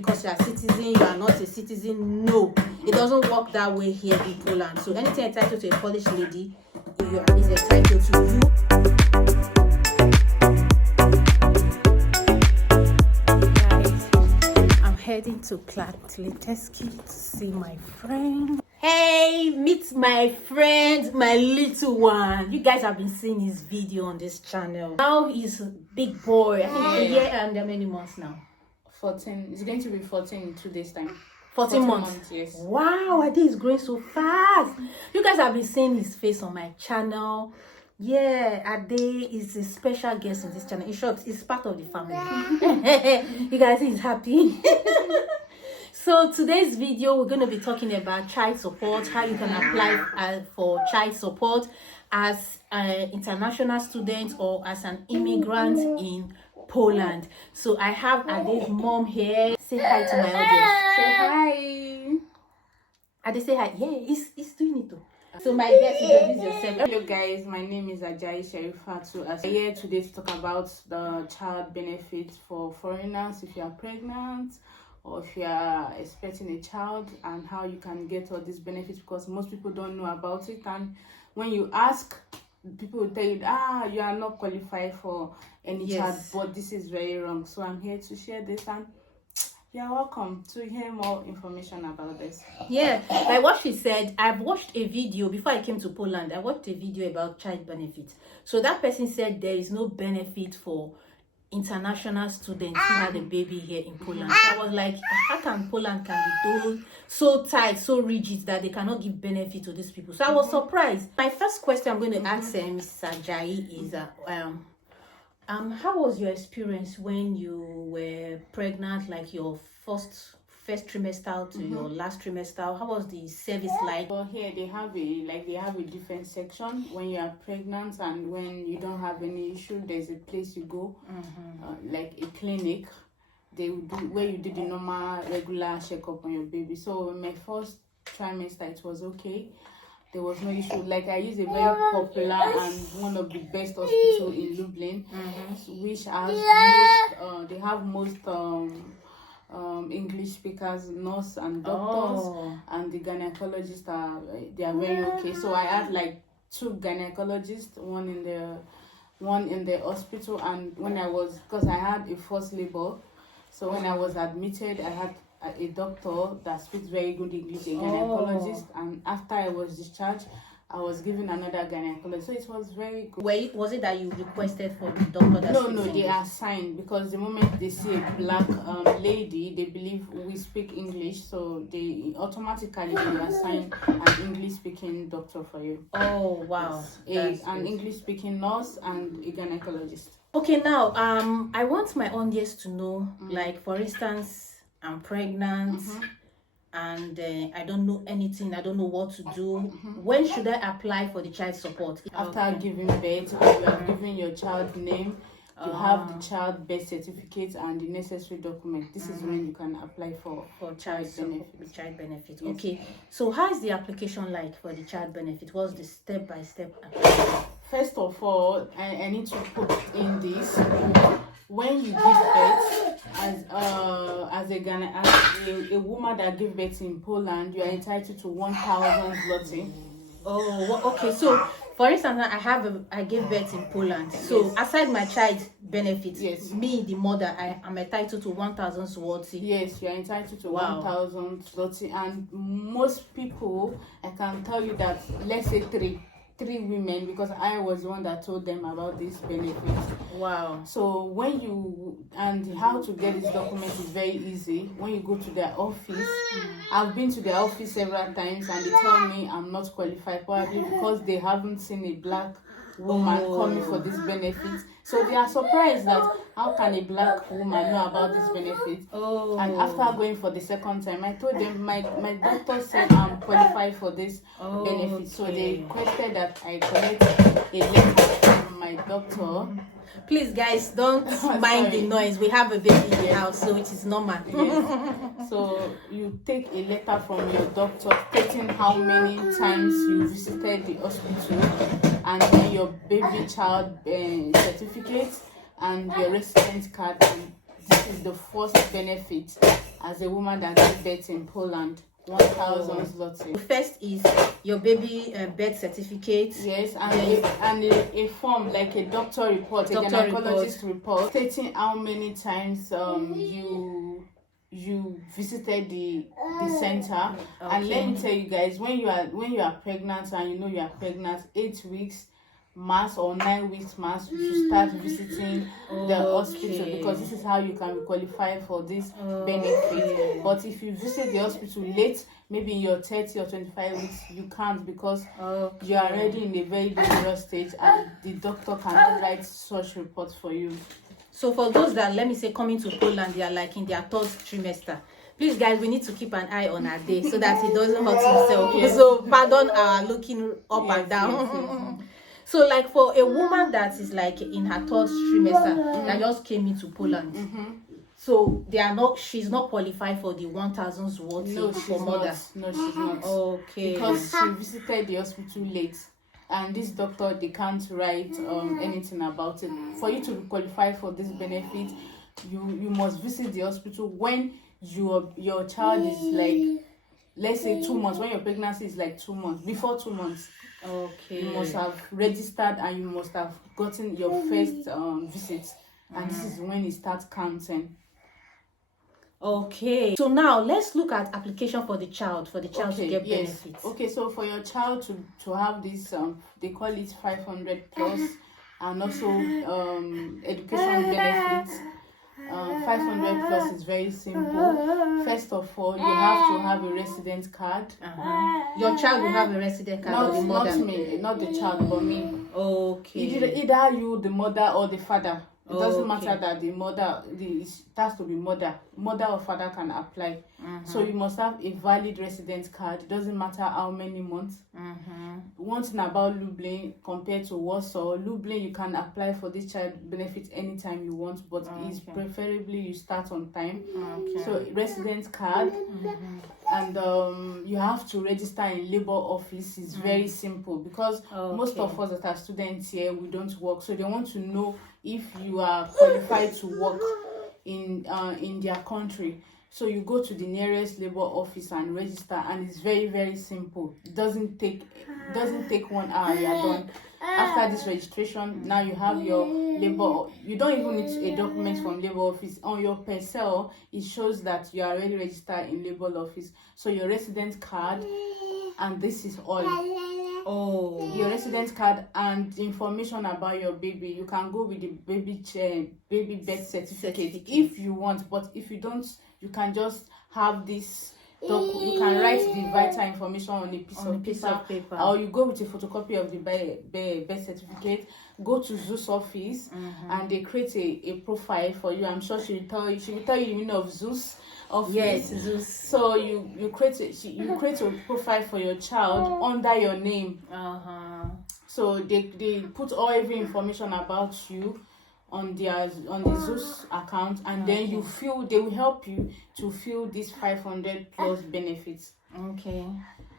because you are a citizen, you are not a citizen. No, it doesn't work that way here in Poland. So anything entitled to a Polish lady is entitled to you. Heading to Klatleteski to see my friend. Hey, meet my friend, my little one. You guys have been seeing his video on this channel. Now he's a big boy. I think a year and how many months now? 14. It's going to be 14 in 2 days time. 14 months. Yes. Wow, I think he's growing so fast. You guys have been seeing his face on my channel. Yeah, Ade is a special guest in this channel. In short, he's part of the family. You guys, he's happy. So today's video, we're going to be talking about child support, how you can apply for child support as an international student or as an immigrant in Poland. So I have Ade's mom here. Say hi to my audience. Say hi. Ade, say hi. Yeah, he's doing it too. So my guest, introduce yourself. Hello guys, my name is Ajayi Sherifatu. I'm here today to talk about the child benefits for foreigners if you are pregnant or if you are expecting a child, and how you can get all these benefits, because most people don't know about it. And when you ask, people will tell you, you are not qualified for any child, but this is very wrong. So I'm here to share this, and you're welcome to hear more information about this. Yeah, like what she said, I've watched a video before I came to Poland. I watched a video about child benefits. So that person said there is no benefit for international students who had a baby here in Poland. So I was like, how can Poland be so tight, so rigid that they cannot give benefit to these people? So I was surprised. My first question I'm going to ask Mrs. Ajayi is how was your experience when you were pregnant, like your first trimester to your last trimester? How was the service like? Well, here they have a different section when you are pregnant, and when you don't have any issue, there's a place you go, like a clinic. They will do where you do the normal regular checkup on your baby. So in my first trimester, it was okay. There was no issue. Like, I use a very popular and one of the best hospitals in Lublin, which has they have most English speakers, nurse and doctors, and the gynecologists they are very okay. So I had like 2 gynecologists, one in the hospital, and when because I had a first labor, so when I was admitted, I had a doctor that speaks very good English, a gynecologist, and after I was discharged, I was given another gynecologist. So it was very good. Wait, was it that you requested for the doctor that No, they are assigned, because the moment they see a black lady, they believe we speak English, so they automatically assign an English-speaking doctor for you. Oh, wow. An English-speaking nurse and a gynecologist. Okay, now I want my audience to know, like, for instance, I'm pregnant and I don't know anything. I don't know what to do. When should I apply for the child support? After giving birth, you have given your child name, you have the child birth certificate and the necessary document. This is when you can apply for child benefit. Yes. Okay, so how is the application like for the child benefit? What's the step-by-step application? First of all, I need to put in this. When you give birth, as a woman that gives birth in Poland, you are entitled to 1,000 zloty. Oh, okay. So, for instance, I gave birth in Poland. So, aside my child benefits, me, the mother, I am entitled to 1,000 zloty. Yes, you are entitled to 1,000 zloty, and most people, I can tell you that, let's say three women, because I was the one that told them about this benefit. Wow. So how to get this document is very easy. When you go to their office, I've been to their office several times, and they tell me I'm not qualified, probably because they haven't seen a black woman coming for this benefit. So they are surprised that how can a black woman know about this benefit? And after going for the second time, I told them my doctor said I'm qualified for this benefit. So they requested that I collect a letter from my doctor. Please, guys, don't mind the noise. We have a baby in the house, so it is normal. Yes. So you take a letter from your doctor stating how many times you visited the hospital, and then your baby child certificate and your residence card, and This is the first benefit as a woman that gives birth in Poland. 1,000 zloty. First is your baby birth certificate. Yes, and a form like a doctor report, a gynecologist report stating how many times you visited the center. And let me tell you guys, when you are pregnant and you know you are pregnant, 8 weeks mass or 9 weeks mass, you should start visiting the hospital, because this is how you can be qualified for this benefit. But if you visit the hospital late, maybe in your 30 or 25 weeks, you can't, because you are already in a very dangerous stage and the doctor cannot write such reports for you. So for those that, let me say, coming to Poland, they are like in their 3rd trimester. Please, guys, we need to keep an eye on our day so that he doesn't hurt himself. Yes. So pardon our looking up and down. So like for a woman that is like in her 3rd trimester that just came into Poland, so she's not qualified for the 1,000 zloty for mother. No, she's not. Okay. Because she visited the hospital late, and this doctor, they can't write anything about it. For you to qualify for this benefit, you must visit the hospital when your child is like, let's say 2 months, when your pregnancy is like 2 months, before 2 months. Okay. You must have registered and you must have gotten your first visit, and this is when it starts counting. Okay. So now let's look at application for the child to get benefits. Okay, so for your child to have this, they call it 500 plus, and also education benefits. 500 plus is very simple. First of all, you have to have a resident card. Your child will have a resident card. Not me, not the child, but me. Okay. Either you, the mother, or the father. It doesn't matter that the mother, it has to be mother or father can apply. So you must have a valid resident card. It doesn't matter how many months. One thing about Lublin compared to Warsaw, Lublin, you can apply for this child benefit anytime you want, but it's preferably you start on time. So resident card, and you have to register in labor office. It's very simple, because most of us that are students here, we don't work, so they want to know if you are qualified to work in their country. So you go to the nearest labor office and register, and it's very, very simple. It doesn't take 1 hour. You are done. After this registration, now you have your labor. You don't even need a document from labor office. On your parcel, it shows that you are already registered in labor office. So your resident card, and this is all. Your resident card and information about your baby. You can go with the baby birth certificate if you want, but if you don't, you can just have this. You can write the vital information on a piece of paper, or you go with a photocopy of the birth certificate. Go to Zeus office, and they create a profile for you. I'm sure she will tell you the meaning of Zeus office. Yes, Zeus. So you create a profile for your child under your name. So they put every information about you on the Zeus account, and then they will help you to fill these 500 plus benefits. Okay.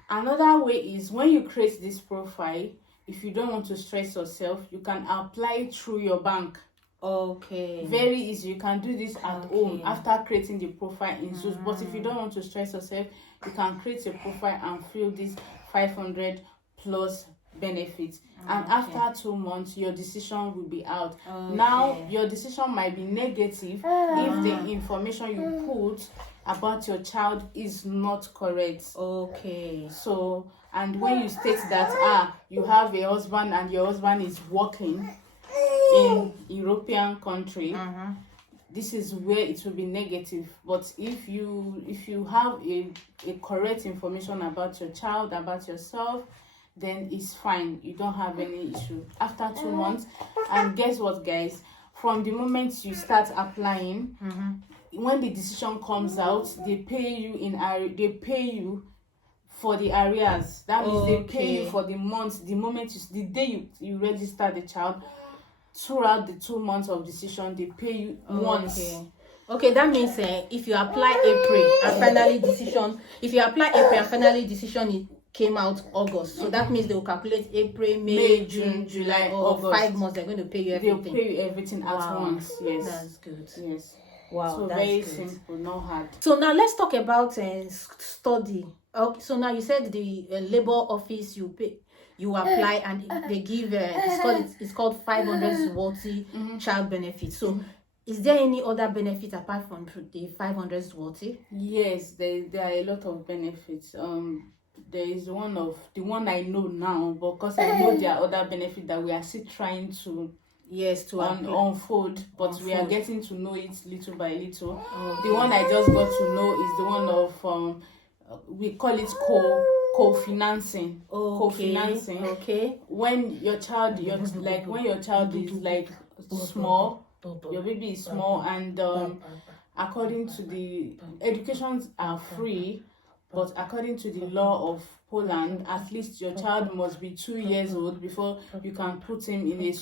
Another way is when you create this profile, if you don't want to stress yourself, you can apply through your bank. Okay. Very easy. You can do this at home after creating the profile in Zeus. But if you don't want to stress yourself, you can create a profile and fill this 500 plus benefits, and after 2 months your decision will be out. Now your decision might be negative if the information you put about your child is not correct. So, and when you state that you have a husband and your husband is working in European country, this is where it will be negative. But if you have a correct information about your child, about yourself, then it's fine. You don't have any issue. After 2 months, and guess what, guys? From the moment you start applying, when the decision comes out, they pay you for the arrears. That means they pay you for the months, the day you register the child. Throughout the 2 months of decision, they pay you once. Okay, that means if you apply April and finally decision it came out August. So that means they will calculate April, May, June, July, or August. 5 months. They're going to pay you everything. They'll pay you everything at once. Yes. That's good. Yes. Wow, So that's very good. simple, not hard. So now let's talk about study. Okay, so now you said the labor office, you apply and they give it's called 500 zloty child benefit. So is there any other benefit apart from the 500 zloty? Yes, there are a lot of benefits. There is the one I know now, but because I know there are other benefits that we are still trying to unfold, but we are getting to know it little by little. Okay. The one I just got to know is the one of we call it co-financing. Okay. Co-financing. Okay. When your child is like small, your baby is small, and according to the educations are free, but according to the law of Poland, at least your child must be 2 years old before you can put him in a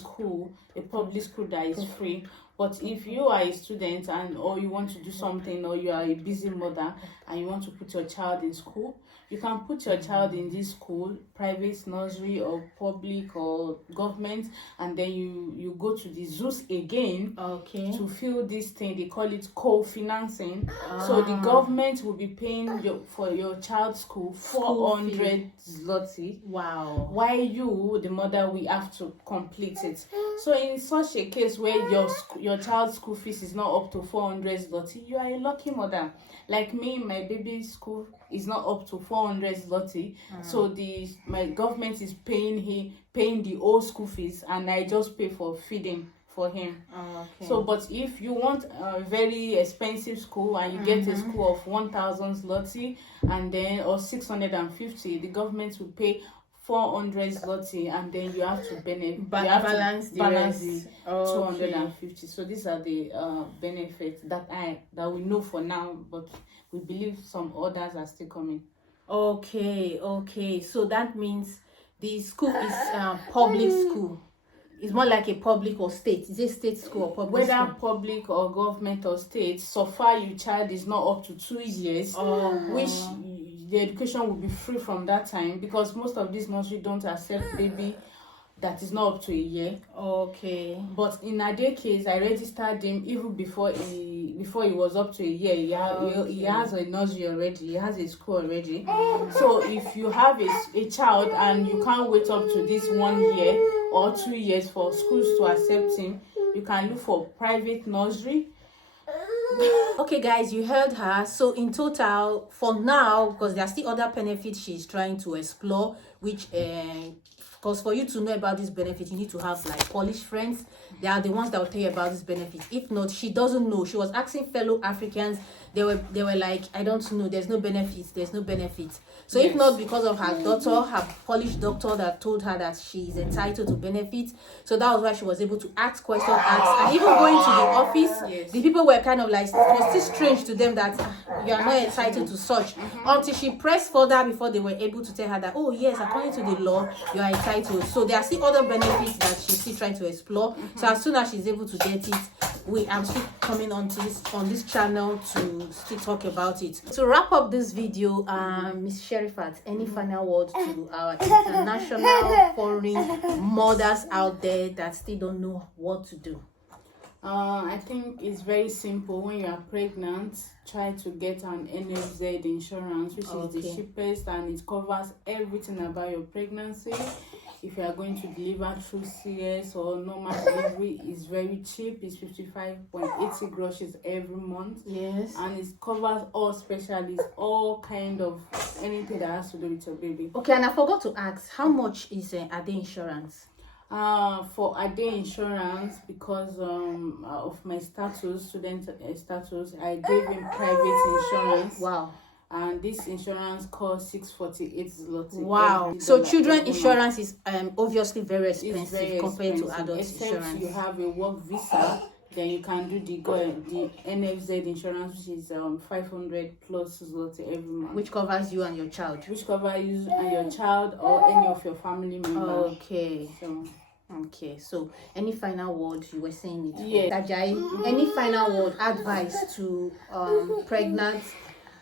public school that is free. But if you are a student or you want to do something, or you are a busy mother and you want to put your child in school, you can put your child in this school, private, nursery, or public, or government, and then you go to the ZUS again to fill this thing. They call it co-financing. So the government will be paying for your child's school 400 zloty. Wow. While you, the mother, we have to complete it. So in such a case where your child's school fees is not up to 400 zloty, you are a lucky mother. Like me, my baby's school is not up to 400 zloty. So my government is paying the whole school fees, and I just pay for feeding for him. So, but if you want a very expensive school and you get a school of 1,000 zloty and then or 650, the government will pay 400 zloty, and then you have to balance the 250. So these are the benefits that we know for now, but we believe some others are still coming. Okay. So that means the school is public school. It's more like a public or state. Is it state school or public Whether school? public or government or state, so far your child is not up to 2 years, which the education will be free from that time, because most of these nursery don't accept baby that is not up to a year. Okay. But in Ade case, I registered him even before he was up to a year. He has a nursery already. He has a school already. So if you have a child and you can't wait up to this 1 year or 2 years for schools to accept him, you can look for private nursery. Okay guys, you heard her. So in total, for now, because there are still other benefits she's trying to explore, which because for you to know about this benefit, you need to have like Polish friends. They are the ones that will tell you about this benefit. If not, she doesn't know. She was asking fellow Africans. They were like, I don't know, there's no benefits. So yes. If not because of her daughter, her Polish doctor that told her that she is entitled to benefits, so that was why she was able to ask questions, and even going to the office, the people were kind of like, it was still strange to them that you are not entitled to such, until she pressed further before they were able to tell her that, oh yes, according to the law, you are entitled. So there are still other benefits that she's still trying to explore. So as soon as she's able to get it, I'm still coming on this channel to still talk about it. To wrap up this video, Miss Sherifat, any final words to our international foreign mothers out there that still don't know what to do? I think it's very simple. When you are pregnant, try to get an NFZ insurance, which is the cheapest, and it covers everything about your pregnancy. If you are going to deliver through CS or normal delivery, it's very cheap. It's 55.80 groszy every month. Yes. And it covers all specialties, all kind of anything that has to do with your baby. Okay, and I forgot to ask, how much is Ade insurance? For Ade insurance, because of my student status, I gave him private insurance. Wow. And this insurance costs 648 zloty. Wow. So children insurance is obviously very expensive compared to adult insurance. If you have a work visa, then you can do the NFZ insurance, which is 500 plus zloty every month. Which covers you and your child. Which covers you and your child or any of your family members. Okay. So any final word? You were saying it. Yes. Tajai, any final word, advice to pregnant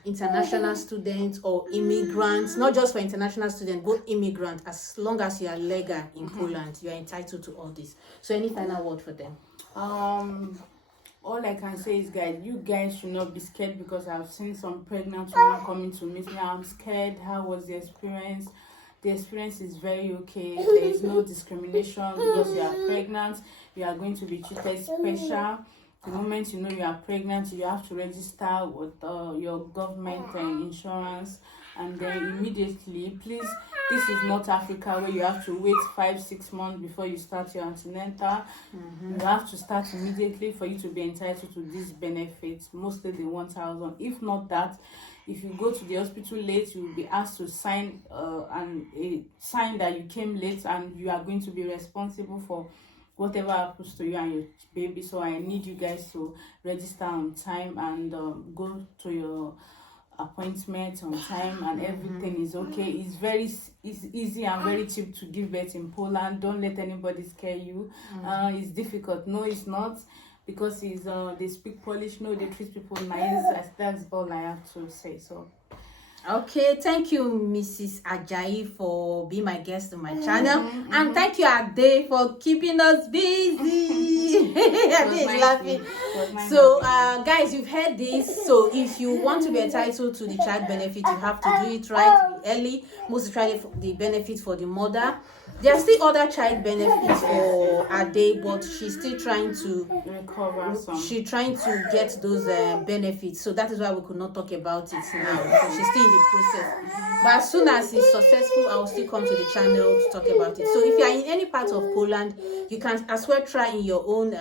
international students or immigrants, not just for international students, both immigrants, as long as you are legal in Poland, you are entitled to all this. So any final word for them? all I can say is, guys, you guys should not be scared, because I've seen some pregnant women coming to meet me. I'm scared. How was the experience? The experience is very okay. There is no discrimination because you are pregnant. You are going to be treated special. The moment you know you are pregnant, you have to register with your government insurance, and then immediately, please, this is not Africa where you have to wait 5-6 months before you start your antenatal. You have to start immediately for you to be entitled to these benefits, mostly the 1,000. If not that, if you go to the hospital late, you will be asked to sign a sign that you came late, and you are going to be responsible for whatever happens to you and your baby. So I need you guys to register on time and go to your appointment on time, and everything is okay. It's easy and very cheap to give birth in Poland. Don't let anybody scare you. It's difficult. No, it's not, because they speak Polish. No, they treat people nice. That's all I have to say. So okay, thank you, Mrs. Ajayi, for being my guest on my channel, and thank you, Ade, for keeping us busy. Ade is laughing. So guys, you've heard this. So if you want to be entitled to the child benefit, you have to do it right early. Most try the benefit for the mother. There are still other child benefits for Ade, but she's still trying to recover some. She's trying to get those benefits. So that is why we could not talk about it now. So she's still in the process. But as soon as it's successful, I will still come to the channel to talk about it. So if you are in any part of Poland, you can as well try in your own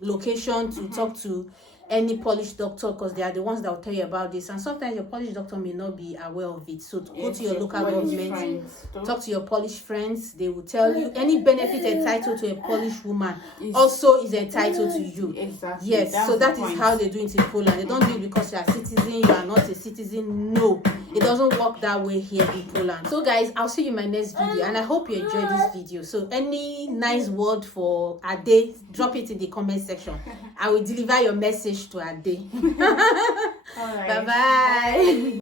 location to talk to any Polish doctor, because they are the ones that will tell you about this, and sometimes your Polish doctor may not be aware of it. So go to your local government, talk to your Polish friends. They will tell you any benefit entitled to a Polish woman also is entitled to you. Exactly. Yes. So that is how they do it in Poland. They don't do it because you are a citizen, you are not a citizen. No, it doesn't work that way here in Poland. So guys, I'll see you in my next video, and I hope you enjoyed this video. So any nice word for Ade, drop it in the comment section. I will deliver your message to Ade. All right. Bye bye.